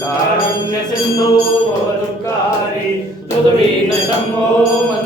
കാരുണ്യ സിന്ധോ മധുക്കാരി തുതുടീ നമ്മോ മധു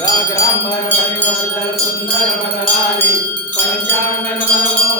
వ్యాగ్రాంబర పరివర్త సుందర పదరారి పంచాంగ నమో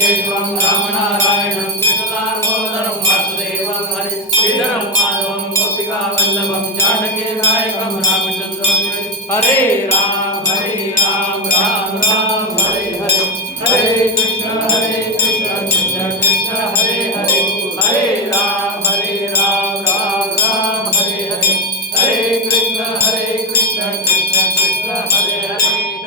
లింగేశ్వరం రామనారాయణం కృష్ణారోదరం వాసుదేవం హరిధరం మాధవం గోపికా వల్లభం జానకీ నాయకం రామచంద్రం హరే రామ